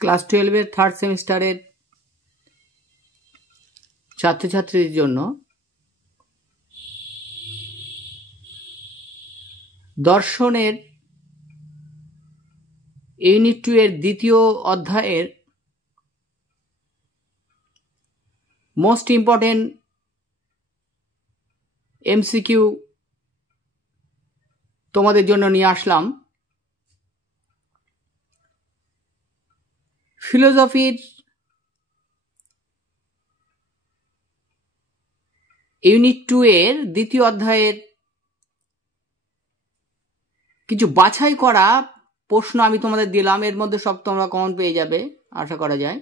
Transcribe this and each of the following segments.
Class 12-এর third সেমিস্টারের ছাত্রছাত্রীদের জন্য দর্শনের ইউনিট 2 এর দ্বিতীয় অধ্যায়ের মোস্ট ইম্পর্টেন্ট এমসিকিউ তোমাদের জন্য নিয়ে আসলাম। ফিলোসফির ইউনিট 2 এর দ্বিতীয় অধ্যায়ের কিছু বাছাই করা প্রশ্ন আমি তোমাদের দিলাম, এর মধ্যে সব তোমরা কমন পেয়ে যাবে আশা করা যায়।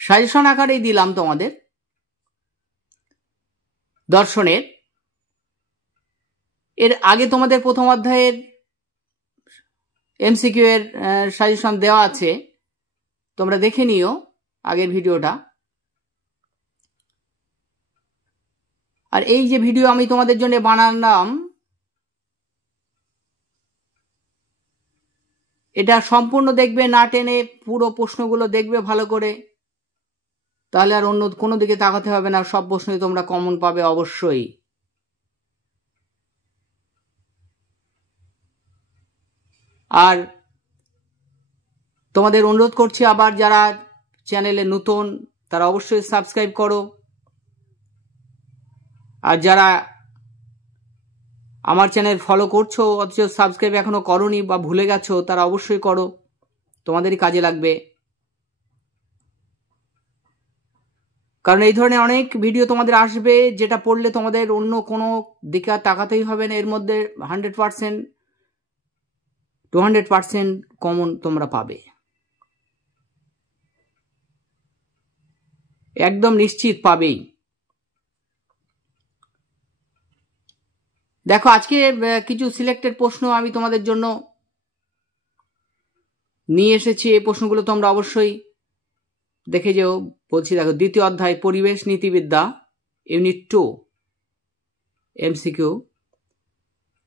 সাজেশন আকারেই দিলাম তোমাদের দর্শনের। এর আগে তোমাদের প্রথম অধ্যায়ের এমসিকিউ এর সাজেশন দেওয়া আছে, তোমরা দেখে নিও আগের ভিডিওটা। আর এই যে ভিডিও আমি তোমাদের জন্য বানালাম, এটা সম্পূর্ণ দেখবে, না টেনে পুরো প্রশ্নগুলো দেখবে ভালো করে, তাহলে আর অন্য কোনো দিকে তাকাতে হবে না, সব প্রশ্নই তোমরা কমন পাবে অবশ্যই। আর তোমাদের অনুরোধ করছি, আবার যারা চ্যানেলে নতুন তারা অবশ্যই সাবস্ক্রাইব করো, আর যারা আমার চ্যানেল ফলো করছো অথচ সাবস্ক্রাইব এখনো করোনি বা ভুলে গেছো, তারা অবশ্যই করো, তোমাদেরই কাজে লাগবে। কারণ এই ধরনের অনেক ভিডিও তোমাদের আসবে, যেটা পড়লে তোমাদের অন্য কোনো দিকে তাকাতেই হবে না। এর মধ্যে 100% 200% কমন তোমরা পাবে, একদম নিশ্চিত পাবেই। দেখো, আজকে কিছু সিলেক্টেড প্রশ্ন আমি তোমাদের জন্য নিয়ে এসেছি। এই প্রশ্নগুলো তোমরা অবশ্যই দেখে যেও। বলছি, দেখো, দ্বিতীয় অধ্যায় পরিবেশ নীতিবিদ্যা ইউনিট 2 এমসিকিউ।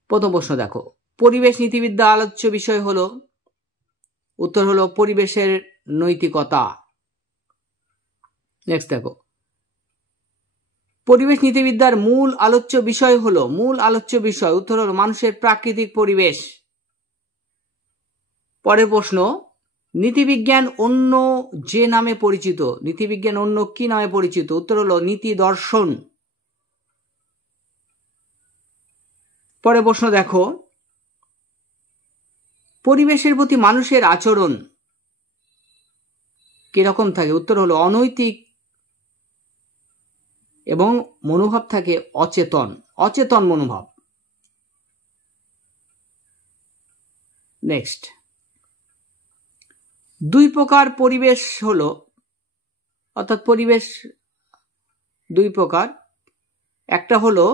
প্রথম প্রশ্ন দেখো, পরিবেশ নীতিবিদ্যা আলোচ্য বিষয় হলো, উত্তর হলো পরিবেশের নৈতিকতা। নেক্সট দেখো, পরিবেশ নীতিবিদ্যার মূল আলোচ্য বিষয় হলো, মূল আলোচ্য বিষয় উত্তর হলো মানুষের প্রাকৃতিক পরিবেশ। পরের প্রশ্ন, নীতিবিজ্ঞান অন্য যে নামে পরিচিত, নীতিবিজ্ঞান অন্য কি নামে পরিচিত? উত্তর হলো নীতি দর্শন। পরের প্রশ্ন দেখো, পরিবেশের প্রতি মানুষের আচরণ কিরকম থাকে? উত্তর হলো অনৈতিক এবং মনোভাব থাকে অচেতন, অচেতন মনোভাব। নেক্সট, দুই প্রকার পরিবেশ হলো, অর্থাৎ পরিবেশ দুই প্রকার, একটা হলো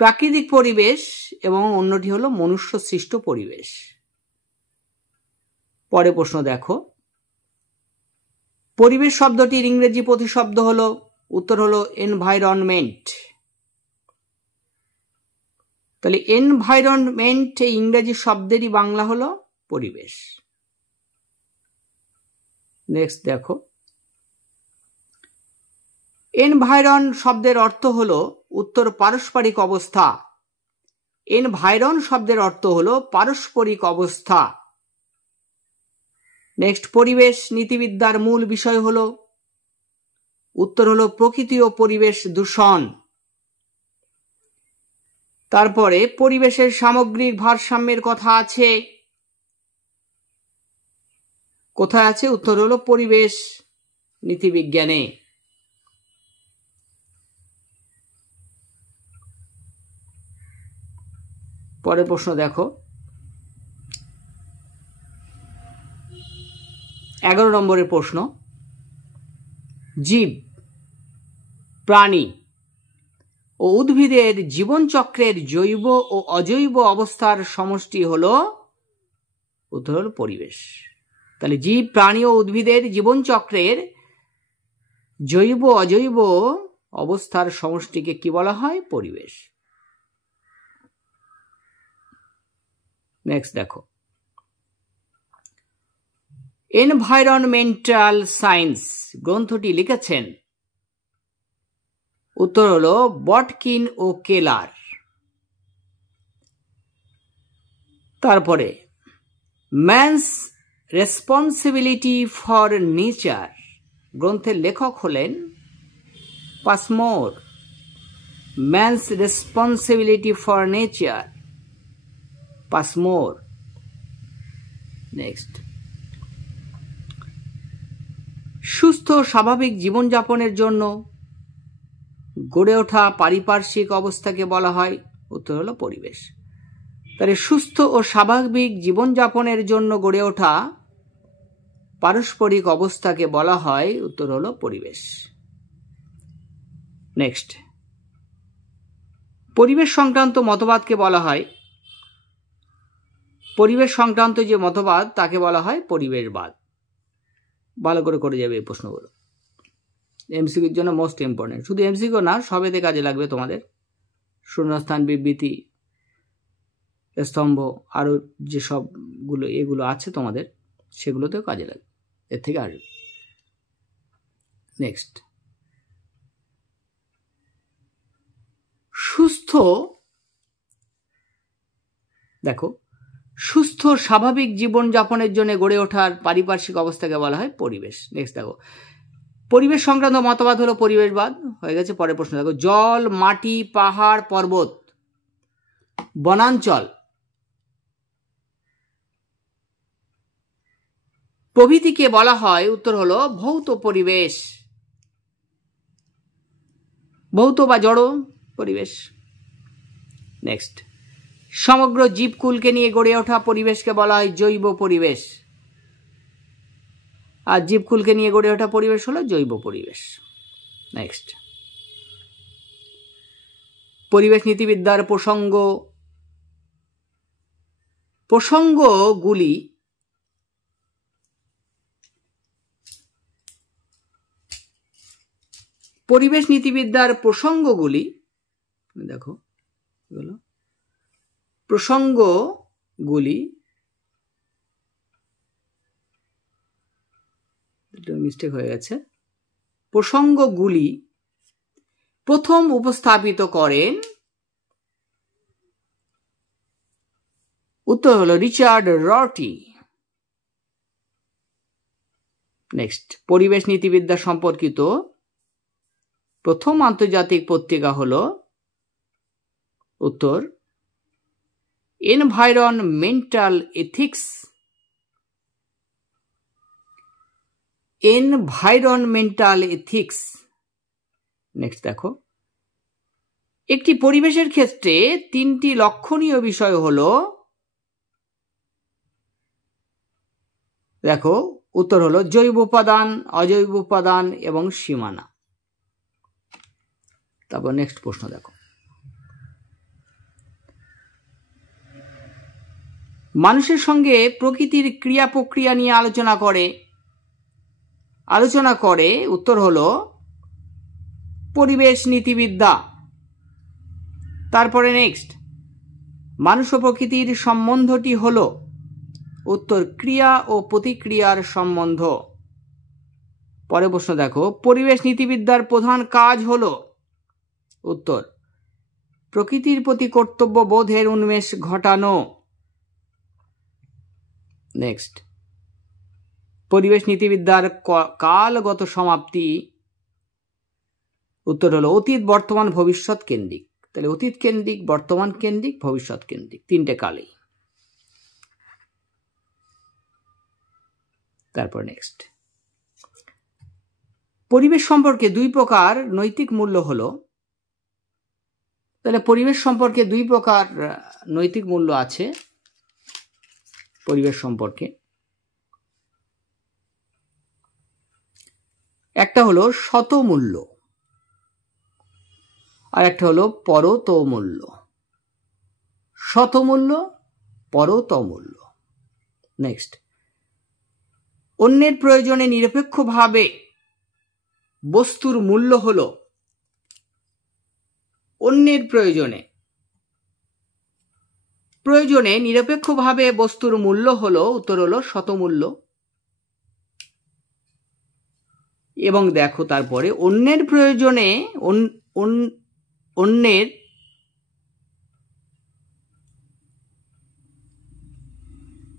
প্রাকৃতিক পরিবেশ এবং অন্যটি হলো মনুষ্য সৃষ্ট পরিবেশ। পরের প্রশ্ন দেখো, পরিবেশ শব্দটির ইংরেজি প্রতিশব্দ হলো, উত্তর হলো এনভায়রনমেন্ট। তাহলে এনভায়রনমেন্ট এই ইংরেজি শব্দেরই বাংলা হলো পরিবেশ। নেক্সট দেখো, এনভায়রন শব্দের অর্থ হলো, উত্তর পারস্পরিক অবস্থা। এনভায়রন শব্দের অর্থ হলো পারস্পরিক অবস্থা। নেক্সট, পরিবেশ নীতিবিদ্যার মূল বিষয় হলো, উত্তর হলো প্রকৃতি ও পরিবেশ দূষণ। তারপরে পরিবেশের সামগ্রিক ভারসাম্যের কথা আছে, কোথায় আছে? উত্তর হলো পরিবেশ নীতিবিজ্ঞানে। পরের প্রশ্ন দেখো, 11 নম্বরের প্রশ্ন, জীব, প্রাণী ও উদ্ভিদের জীবনচক্রের জৈব ও অজৈব অবস্থার সমষ্টি হলো, উত্তর হলো পরিবেশ। তাহলে জীব, প্রাণী ও উদ্ভিদের জীবনচক্রের জৈব অজৈব অবস্থার সমষ্টিকে কি বলা হয়? পরিবেশ। নেক্সট দেখো, এনভায়রনমেন্টাল সায়েন্স গ্রন্থটি লিখেছেন, উত্তর হলো বটকিন ও কেলার। তারপরে ম্যানস রেসপন্সিবিলিটি ফর নেচার গ্রন্থের লেখক হলেন Passmore. Man's responsibility for nature, Passmore. Next, সুস্থ স্বাভাবিক জীবনযাপনের জন্য গড়ে ওঠা পারিপার্শ্বিক অবস্থাকে বলা হয়, উত্তর হলো পরিবেশ। তাহলে সুস্থ ও স্বাভাবিক জীবনযাপনের জন্য গড়ে ওঠা পারস্পরিক অবস্থাকে বলা হয়, উত্তর হলো পরিবেশ। নেক্সট, পরিবেশ সংক্রান্ত মতবাদকে বলা হয়, পরিবেশ সংক্রান্ত যে মতবাদ তাকে বলা হয় পরিবেশবাদ। ভালো করে যাবে এই প্রশ্নগুলো, এমসিকিউর জন্য মোস্ট ইম্পর্টেন্ট। শুধু এমসিকিউ না, সবেতে কাজে লাগবে তোমাদের। শূন্যস্থান, বিবৃতি, স্তম্ভ, আরো যে সবগুলো এগুলো আছে তোমাদের, সেগুলোতেও কাজে লাগবে, এর থেকে আসবে। নেক্সট, সুস্থ, দেখো, সুস্থ স্বাভাবিক জীবনযাপনের জন্য গড়ে ওঠার পারিপার্শ্বিক অবস্থাকে বলা হয় পরিবেশ। নেক্সট দেখো, পরিবেশ সংক্রান্ত মতবাদ হলো পরিবেশবাদ। হয়ে গেছে। পরের প্রশ্ন দেখো, জল, মাটি, পাহাড়, পর্বত, বনাঞ্চল প্রভৃতিকে বলা হয়, উত্তর হলো ভৌত পরিবেশ। ভৌত বা জড় পরিবেশ। নেক্সট, সমগ্র জীবকুলকে নিয়ে গড়ে ওঠা পরিবেশকে বলা হয় জৈব পরিবেশ, আর জীবকুলকে নিয়ে গড়ে ওঠা পরিবেশ হলো জৈব পরিবেশ। নেক্সট, পরিবেশ নীতিবিদ্যার প্রসঙ্গগুলি পরিবেশ নীতিবিদ্যার প্রসঙ্গগুলি, দেখো প্রসঙ্গগুলি, মিস্টেক হয়ে গেছে, প্রসঙ্গগুলি প্রথম উপস্থাপিত করেন, উত্তর হলো রিচার্ড রটি। নেক্সট, পরিবেশ নীতিবিদ্যা সম্পর্কিত প্রথম আন্তর্জাতিক পত্রিকা হলো, উত্তর environmental ethics. Environmental ethics. Next দেখো, একটি পরিবেশের ক্ষেত্রে তিনটি লক্ষণীয় বিষয় হলো, দেখো উত্তর হলো জৈব উপাদান, অজৈব উপাদান এবং সীমানা। তারপর নেক্সট প্রশ্ন দেখো, মানুষের সঙ্গে প্রকৃতির ক্রিয়া প্রক্রিয়া নিয়ে আলোচনা করে, উত্তর হলো পরিবেশ নীতিবিদ্যা। তারপরে নেক্সট, মানুষ ও প্রকৃতির সম্বন্ধটি হলো, উত্তর ক্রিয়া ও প্রতিক্রিয়ার সম্বন্ধ। পরের প্রশ্ন দেখো, পরিবেশ নীতিবিদ্যার প্রধান কাজ হলো, উত্তর প্রকৃতির প্রতি কর্তব্য বোধের উন্মেষ ঘটানো। নেক্সট, পরিবেশ নীতিবিদ্যার কালগত সমাপ্তি, উত্তর হলো অতীত, বর্তমান, ভবিষ্যৎ কেন্দ্রিক। তাহলে অতীত কেন্দ্রিক, বর্তমান কেন্দ্রিক, ভবিষ্যৎ কেন্দ্রিক, তিনটে কালেই। তারপর নেক্সট, পরিবেশ সম্পর্কে দুই প্রকার নৈতিক মূল্য হলো, তাহলে পরিবেশ সম্পর্কে দুই প্রকার নৈতিক মূল্য আছে। পরিবেশ সম্পর্কে একটা হলো শতমূল্য, আর একটা হলো পরতমূল্য। শতমূল্য, পরতমূল্য। নেক্সট, অন্যের প্রয়োজনে নিরপেক্ষভাবে বস্তুর মূল্য হলো, অন্যের প্রয়োজনে প্রয়োজনে নিরপেক্ষভাবে বস্তুর মূল্য হলো, উত্তর হলো শতমূল্য। এবং দেখো তারপরে অন্যের প্রয়োজনে অন্যের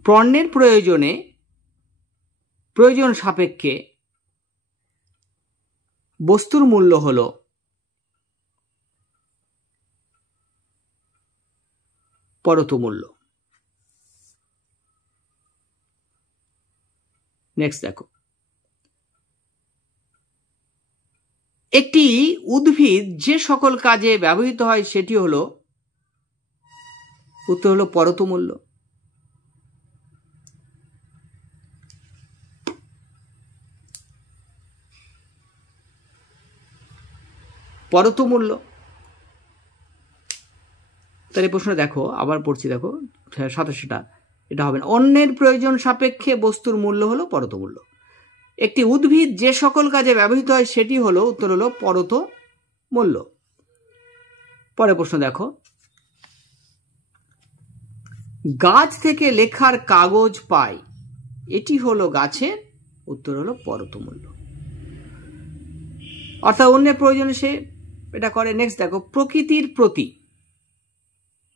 পণ্যের প্রয়োজন সাপেক্ষে বস্তুর মূল্য হলো পরতমূল্য। নেক্সট দেখো, একটি উদ্ভিদ যে সকল কাজে ব্যবহৃত হয় সেটি হলো, উত্তর হলো পরতমূল্য। পরতমূল্য। তাহলে প্রশ্ন দেখো, আবার পড়ছি, দেখো 87টা, এটা হবে না। অন্যের প্রয়োজন সাপেক্ষে বস্তুর মূল্য হলো পরতমূল্য। একটি উদ্ভিদ যে সকল কাজে ব্যবহৃত হয় সেটি হলো, উত্তর হলো পরতমূল্য। পরের প্রশ্ন দেখো, গাছ থেকে লেখার কাগজ পাই, এটি হলো গাছের, উত্তর হলো পরতমূল্য। অর্থাৎ অন্যের প্রয়োজনে সে এটা করে। নেক্সট দেখো, প্রকৃতির প্রতি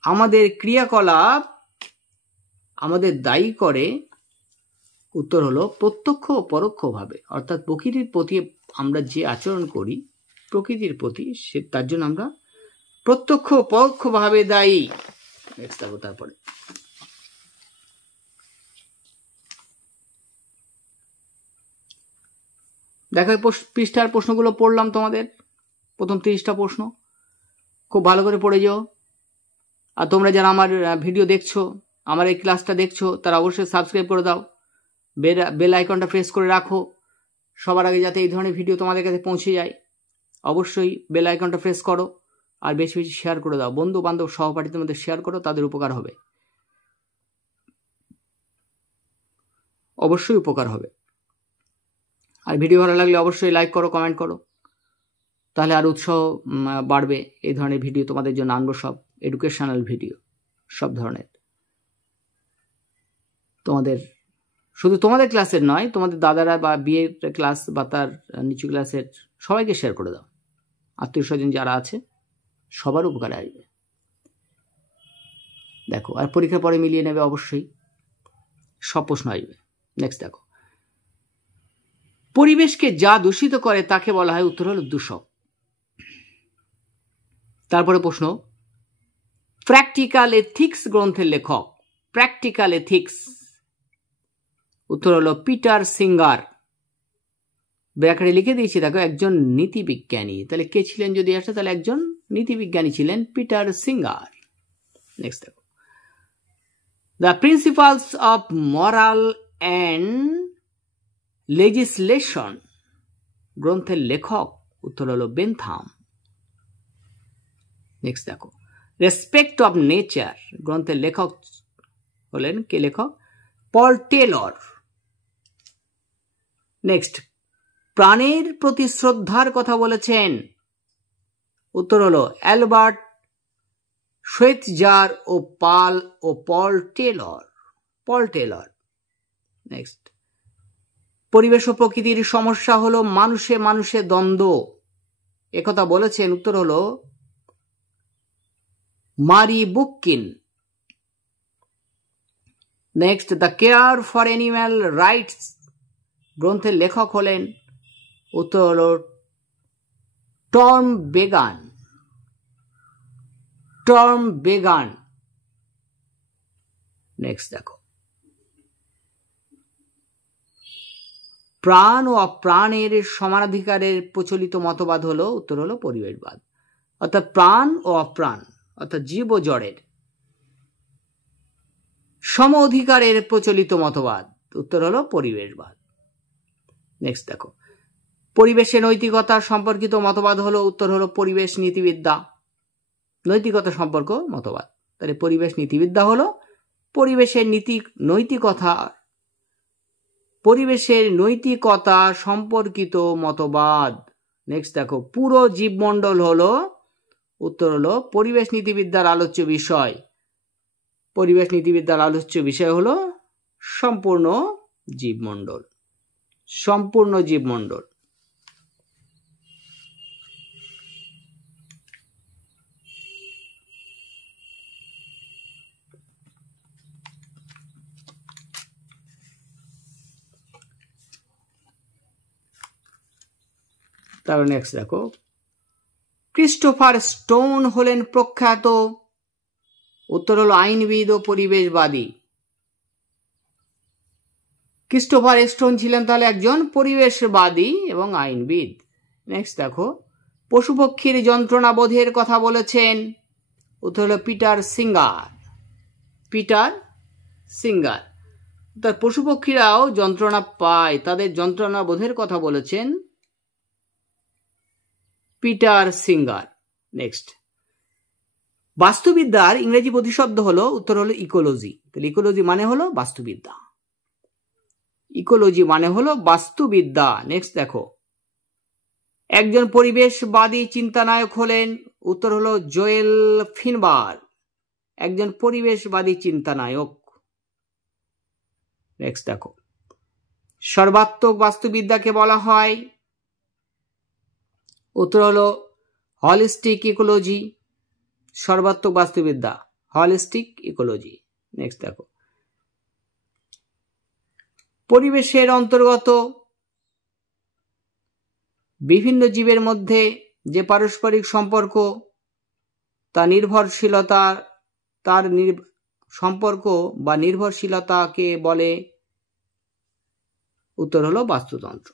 আমাদের ক্রিয়াকলাপ আমাদের দায়ী করে, উত্তর হলো প্রত্যক্ষ ও পরোক্ষভাবে। অর্থাৎ প্রকৃতির প্রতি আমরা যে আচরণ করি প্রকৃতির প্রতি, সে তার জন্য আমরা প্রত্যক্ষ ও পরোক্ষভাবে দায়ী। নেক্সট দেখো, তারপরে দেখো পৃষ্ঠার প্রশ্নগুলো পড়লাম তোমাদের, প্রথম 30টা প্রশ্ন খুব ভালো করে পড়ে যাও। আর তোমরা যারা আমার ভিডিও দেখছো, আমার এই ক্লাসটা দেখছো, তারা অবশ্যই সাবস্ক্রাইব করে দাও, বেল আইকনটা প্রেস করে রাখো সবার আগে, যাতে এই ধরনের ভিডিও তোমাদের কাছে পৌঁছে যায়। অবশ্যই বেল আইকনটা প্রেস করো, আর বেশি বেশি শেয়ার করে দাও, বন্ধু বান্ধব সহপাঠীদের মধ্যে শেয়ার করো, তাদের উপকার হবে, অবশ্যই উপকার হবে। আর ভিডিও ভালো লাগলে অবশ্যই লাইক করো, কমেন্ট করো, তাহলে আর উৎসাহ বাড়বে। এই ধরনের ভিডিও তোমাদের জন্য আনবো, সব এডুকেশনাল ভিডিও, সব ধরনের। তোমাদের শুধু তোমাদের ক্লাসের নয়, তোমাদের দাদারা বা বিএ ক্লাস বা তার নিচু ক্লাসের সবাইকে শেয়ার করে দাও, আত্মীয় স্বজন যারা আছে সবার উপকারে আসবে। দেখো, আর পরীক্ষার পরে মিলিয়ে নেবে, অবশ্যই সব প্রশ্ন আসবে। নেক্সট দেখো, পরিবেশকে যা দূষিত করে তাকে বলা হয়, উত্তর হলো দূষক। তারপরে প্রশ্ন, প্র্যাকটিক্যাল এথিক্স গ্রন্থের লেখক, প্র্যাকটিক্যাল এথিক্স, উত্তর হলো পিটার সিঙ্গার। ব্র্যাকেটে লিখে দিয়েছি, দেখো, একজন নীতিবিজ্ঞানী। তাহলে কে ছিলেন যদি আসে, তাহলে একজন নীতিবিজ্ঞানী ছিলেন পিটার সিঙ্গার। নেক্সট দেখো, the principles of moral and legislation গ্রন্থের লেখক, উত্তর হলো বেনথাম। নেক্সট দেখো, রেসপেক্ট অফ নেচার গ্রন্থের লেখক হলেন, কে লেখক? পল টেলর। নেক্সট, প্রাণের প্রতি শ্রদ্ধার কথা বলেছেন, উত্তর হলো অ্যালবার্ট শোয়েৎজার ও পল টেলর। নেক্সট, পরিবেশ ও প্রকৃতির সমস্যা হলো মানুষে মানুষে দ্বন্দ্ব, একথা বলেছেন, উত্তর হলো Murray Bookchin. Next, the care for animal rights গ্রন্থের লেখক হলেন, উত্তর হলো টম বেগান। নেক্সট দেখো, প্রাণ ও অপ্রাণের সমানাধিকারের প্রচলিত মতবাদ হলো, উত্তর হলো পরিবেশবাদ। অর্থাৎ প্রাণ ও অপ্রাণ, অর্থাৎ জীব ও জড়ের সম অধিকারের প্রচলিত মতবাদ, উত্তর হলো পরিবেশবাদ। নেক্সট দেখো, পরিবেশে নৈতিকতা সম্পর্কিত মতবাদ হলো, উত্তর হলো পরিবেশ নীতিবিদ্যা। নৈতিকতা সম্পর্ক মতবাদ, তাহলে পরিবেশ নীতিবিদ্যা হলো পরিবেশের নৈতিকতা সম্পর্কিত মতবাদ। নেক্সট দেখো, পুরো জীবমণ্ডল হলো, উত্তর হলো পরিবেশ নীতিবিদ্যার আলোচ্য বিষয়। পরিবেশ নীতিবিদ্যার আলোচ্য বিষয় হলো সম্পূর্ণ জীবমণ্ডল। সম্পূর্ণ জীবমণ্ডল। তারপর নেক্সট দেখো, ক্রিস্টোফার স্টোন হলেন প্রখ্যাত, উত্তর হলো আইনবিদ ও পরিবেশবাদী। ক্রিস্টোফার স্টোন ছিলেন তাহলে একজন পরিবেশবাদী এবং আইনবিদ। নেক্সট দেখো, পশু পক্ষীর যন্ত্রণা বোধের কথা বলেছেন, উত্তর হলো পিটার সিঙ্গার। Peter singer. তার পশু পক্ষীরাও যন্ত্রণা পায়, তাদের যন্ত্রণা বোধের কথা বলেছেন পিটার সিঙ্গার। নেক্সট, বাস্তুবিদ্যার ইংরেজি প্রতিশব্দ হলো, উত্তর হলো ইকোলজি। তাহলে ইকোলজি মানে হলো বাস্তুবিদ্যা। ইকোলজি মানে হলো বাস্তুবিদ্যা। নেক্সট দেখো, একজন পরিবেশবাদী চিন্তানায়ক হলেন, উত্তর হলো জোয়েল ফিনবার, একজন পরিবেশবাদী চিন্তানায়ক। নেক্সট দেখো, সর্বাত্মক বাস্তুবিদ্যাকে বলা হয়, উত্তর হলো হলিস্টিক ইকোলজি। সর্বাত্মক বাস্তুবিদ্যা হলিস্টিক ইকোলজি। নেক্সট দেখো, পরিবেশের অন্তর্গত বিভিন্ন জীবের মধ্যে যে পারস্পরিক সম্পর্ক, তার সম্পর্ক বা নির্ভরশীলতাকে বলে, উত্তর হলো বাস্তুতন্ত্র।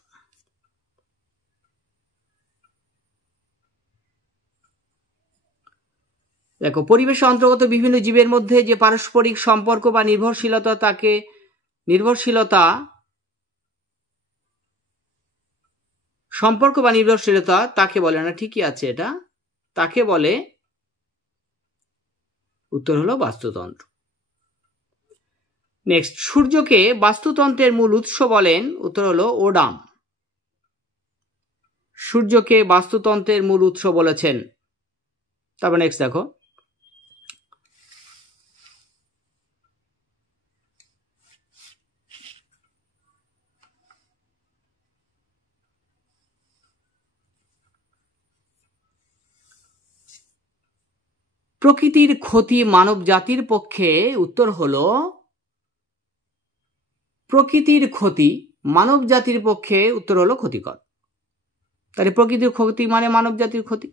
দেখো, পরিবেশের অন্তর্গত বিভিন্ন জীবের মধ্যে যে পারস্পরিক সম্পর্ক বা নির্ভরশীলতা তাকে বলে না, ঠিকই আছে এটা, তাকে বলে, উত্তর হলো বাস্তুতন্ত্র। নেক্সট, সূর্যকে বাস্তুতন্ত্রের মূল উৎস বলেন, উত্তর হলো ওডাম। সূর্যকে বাস্তুতন্ত্রের মূল উৎস বলেছেন। তারপর নেক্সট দেখো, প্রকৃতির ক্ষতি মানব জাতির পক্ষে, উত্তর হলো প্রকৃতির ক্ষতি মানব জাতির পক্ষে, উত্তর হলো ক্ষতিকর। তাহলে প্রকৃতির ক্ষতি মানে মানব জাতির ক্ষতি।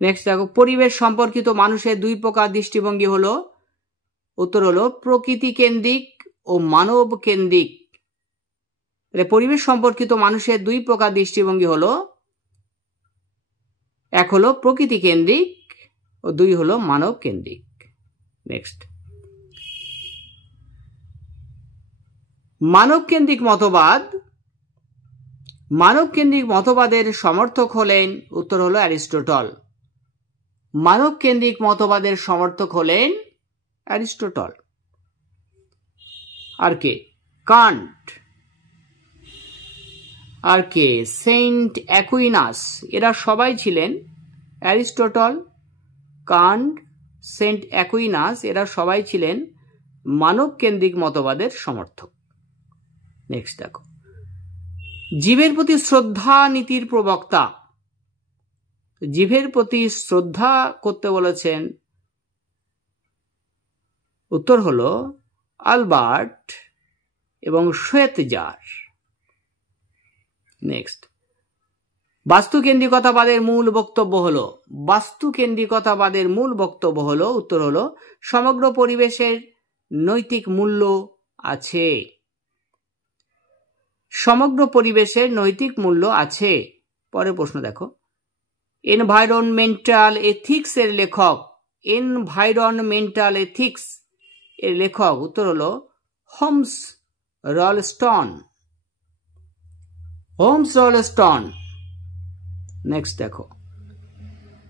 নেক্সট দেখো, পরিবেশ সম্পর্কিত মানুষের দুই প্রকার দৃষ্টিভঙ্গি হলো, উত্তর হলো প্রকৃতি কেন্দ্রিক ও মানব কেন্দ্রিক। পরিবেশ সম্পর্কিত মানুষের দুই প্রকার দৃষ্টিভঙ্গি হলো, এক হলো প্রকৃতি কেন্দ্রিক ও দুই হলো মানব কেন্দ্রিক। নেক্সট, মানব কেন্দ্রিক মতবাদের সমর্থক হলেন, উত্তর হলো অ্যারিস্টটল। মানব কেন্দ্রিক মতবাদের সমর্থক হলেন অ্যারিস্টটল। আর কে? কান্ট। আর কে? Saint Aquinas. এরা সবাই ছিলেন, অ্যারিস্টটল, কান্ট, সেন্ট অ্যাকুইনাস, এরা সবাই ছিলেন মানব কেন্দ্রিক মতবাদের সমর্থক। নেক্সট দেখো, জীবের প্রতি শ্রদ্ধা নীতির প্রবক্তা। জীবের প্রতি শ্রদ্ধা করতে বলেছেন, উত্তর হলো আলবার্ট এবং শ্বেতজার। নেক্সট, বাস্তুকেন্দ্রিকতাবাদের মূল বক্তব্য হলো, উত্তর হলো সমগ্র পরিবেশের নৈতিক মূল্য আছে। সমগ্র পরিবেশের নৈতিক মূল্য আছে। পরের প্রশ্ন দেখো, এনভায়রনমেন্টাল এথিক্স এর লেখক, উত্তর হলো হোমস রলস্টন। নেক্সট দেখো,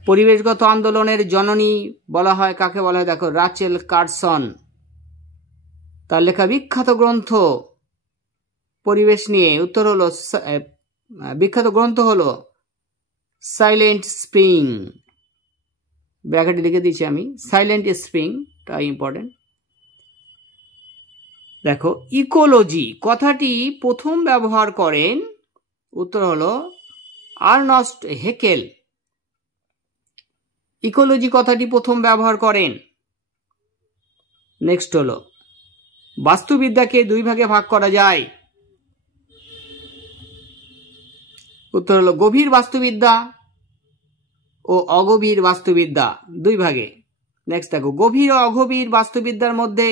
পরিবেশগত আন্দোলনের জননী বলা হয় কাকে বলা হয়? দেখো, রাচেল কার্সন। তার লেখা বিখ্যাত গ্রন্থ পরিবেশ নিয়ে, উত্তর হলো বিখ্যাত গ্রন্থ হলো সাইলেন্ট স্প্রিং। ব্র্যাকেটে লিখে দিয়েছি আমি, সাইলেন্ট স্প্রিং। টা ইম্পর্টেন্ট। দেখো ইকোলজি কথাটি প্রথম ব্যবহার করেন, উত্তর হলো আর্নস্ট হেকেল। ইকোলজি কথাটি প্রথম ব্যবহার করেন। নেক্সট হলো বাস্তুবিদ্যাকে দুই ভাগে ভাগ করা যায়, উত্তর হলো গভীর বাস্তুবিদ্যা ও অগভীর বাস্তুবিদ্যা, দুই ভাগে। নেক্সট দেখো গভীর ও অগভীর বাস্তুবিদ্যার মধ্যে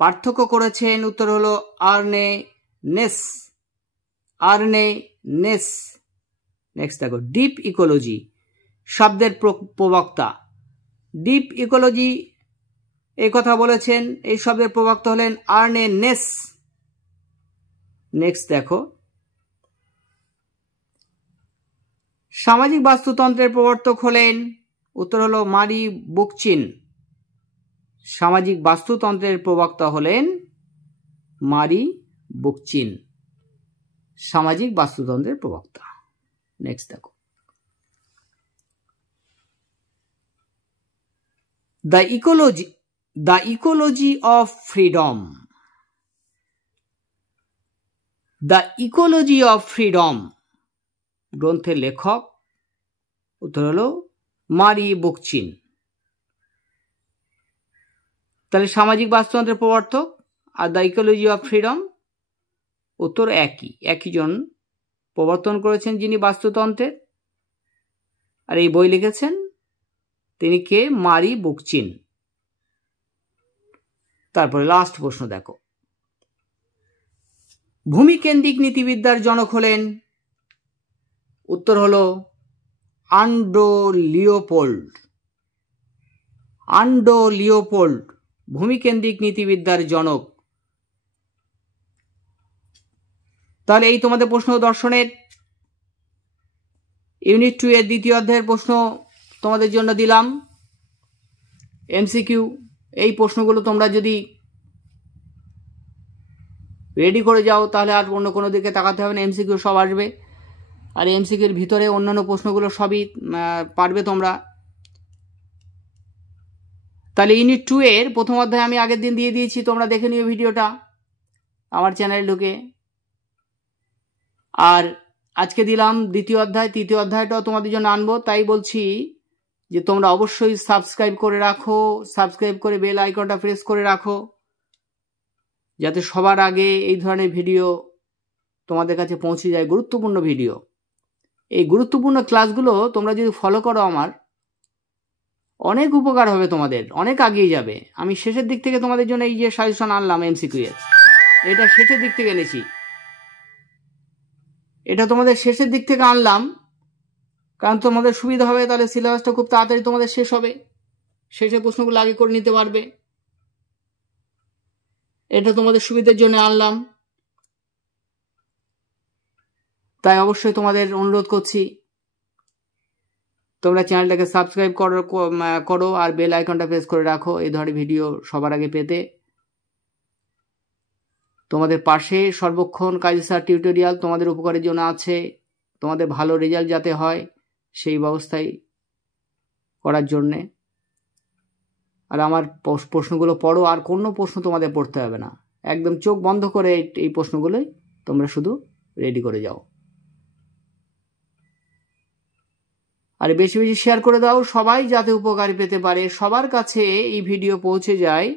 পার্থক্য করেছেন, উত্তর হলো আর্নে নেস। নেক্সট দেখো ডিপ ইকোলজি শব্দের প্রবক্তা। ডিপ ইকোলজি এই কথা বলেছেন, এই শব্দের প্রবক্তা হলেন আর্নে নেস। নেক্সট দেখো সামাজিক বাস্তুতন্ত্রের প্রবর্তক হলেন, উত্তর হলো মারি বুকচিন। সামাজিক বাস্তুতন্ত্রের প্রবক্তা হলেন মারি বুকচিন, সামাজিক বাস্তুতন্ত্রের প্রবক্তা। নেক্সট দেখো the ecology of freedom. The ecology of freedom গ্রন্থের লেখক, উত্তর হলো মারি বুকচিন। তাহলে সামাজিক বাস্তুতন্ত্রের প্রবর্তক are the ecology of freedom উত্তর একই জন প্রবর্তন করেছেন যিনি বাস্তুতন্ত্রের, আর এই বই লিখেছেন তিনি কে? মারি বুকচিন। তারপরে লাস্ট প্রশ্ন দেখো ভূমিকেন্দ্রিক নীতিবিদ্যার জনক হলেন, উত্তর হলো আন্ডো লিওপোল্ড ভূমিকেন্দ্রিক নীতিবিদ্যার জনক। তাহলে এই তোমাদের প্রশ্ন দর্শনের ইউনিট 2 এর দ্বিতীয় অধ্যায়ের প্রশ্ন তোমাদের জন্য দিলাম। এমসিকিউ এই প্রশ্নগুলো তোমরা যদি রেডি করে যাও তাহলে আর অন্য কোনো দিকে তাকাতে হবে না, এমসিকিউ সব আসবে। আর এমসিকিউর ভিতরে অন্যান্য প্রশ্নগুলো সবই পারবে তোমরা। তাহলে ইউনিট 2 এর প্রথম অধ্যায় আমি আগের দিন দিয়ে দিয়েছি, তোমরা দেখে নিও ভিডিওটা আমার চ্যানেলে ঢুকে। আর আজকে দিলাম দ্বিতীয় অধ্যায়, তৃতীয় অধ্যায়টাও তোমাদের জন্য আনবো। তাই বলছি যে তোমরা অবশ্যই সাবস্ক্রাইব করে রাখো, সাবস্ক্রাইব করে বেল আইকনটা প্রেস করে রাখো, যাতে সবার আগে এই ধরনের ভিডিও তোমাদের কাছে পৌঁছে যায়, গুরুত্বপূর্ণ ভিডিও। এই গুরুত্বপূর্ণ ক্লাসগুলো তোমরা যদি ফলো করো আমার অনেক উপকার হবে, তোমাদের অনেক এগিয়ে যাবে। আমি শেষের দিক থেকে তোমাদের জন্য এই যে সাজেশন আনলাম এমসিকিউ এর, এটা শেষের দিক থেকে এনেছি, এটা তোমাদের শেষের দিক থেকে আনলাম কারণ তোমাদের সুবিধা হবে, তাহলে সিলেবাসটা খুব তাড়াতাড়ি তোমাদের শেষ হবে, শেষের প্রশ্নগুলো আগে করে নিতে পারবে। এটা তোমাদের সুবিধার জন্য আনলাম, তাই অবশ্যই তোমাদের অনুরোধ করছি তোমরা চ্যানেলটাকে সাবস্ক্রাইব করো আর বেল আইকনটা প্রেস করে রাখো এই ধরনের ভিডিও সবার আগে পেতে। তোমাদের পাশে সর্বক্ষণ কাজী স্যার টিউটোরিয়াল তোমাদের উপকারের জন্য আছে, তোমাদের ভালো রেজাল্ট যাতে হয় সেই ব্যবস্থাই করার জন্যে। আর আমার প্রশ্নগুলো পড়ো, আর কোনো প্রশ্ন তোমাদের পড়তে হবে না, একদম চোখ বন্ধ করে এই প্রশ্নগুলোই তোমরা শুধু রেডি করে যাও। আর বেশি বেশি শেয়ার করে দাও, সবাই যাতে উপকার পেতে পারে, সবার কাছে এই ভিডিও পৌঁছে যায়,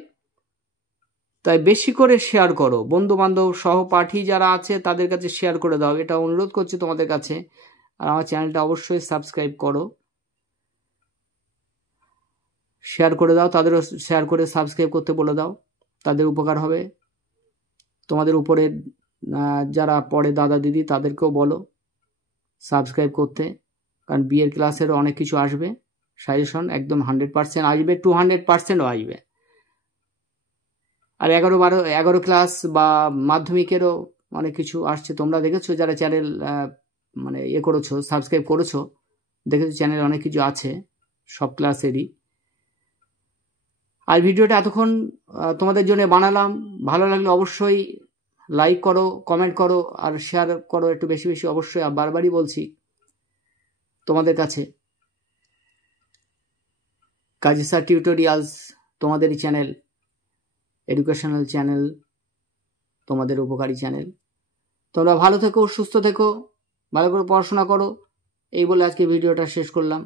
তাই বেশি করে শেয়ার করো। বন্ধু বান্ধব সহপাঠী যারা আছে তাদের কাছে শেয়ার করে দাও, এটা অনুরোধ করছি তোমাদের কাছে। আর আমার চ্যানেলটা অবশ্যই সাবস্ক্রাইব করো, শেয়ার করে দাও, তাদেরও শেয়ার করে সাবস্ক্রাইব করতে বলে দাও, তাদের উপকার হবে। তোমাদের উপরে যারা পড়ে দাদা দিদি তাদেরকেও বলো সাবস্ক্রাইব করতে, কারণ বিয়ের ক্লাসেরও অনেক কিছু আসবে, সাজেশন একদম 100% আসবে, 200%ও আসবে। আর 11 ক্লাস বা মাধ্যমিকেরও অনেক কিছু আসছে, তোমরা দেখেছো যারা চ্যানেল মানে করেছো, সাবস্ক্রাইব করেছো, দেখেছো চ্যানেলে অনেক কিছু আছে সব ক্লাসেরই। আর ভিডিওটা এতক্ষণ তোমাদের জন্য বানালাম, ভালো লাগলে অবশ্যই লাইক করো, কমেন্ট করো আর শেয়ার করো একটু বেশি বেশি, অবশ্যই বারবারই বলছি তোমাদের কাছে। কাজী স্যার টিউটোরিয়ালস তোমাদেরই চ্যানেল, এডুকেশনাল চ্যানেল, তোমাদের উপকারী চ্যানেল। তোমরা ভালো থেকো, সুস্থ থেকো, ভালো করে পড়াশোনা করো, এই বলে আজকে ভিডিওটা শেষ করলাম।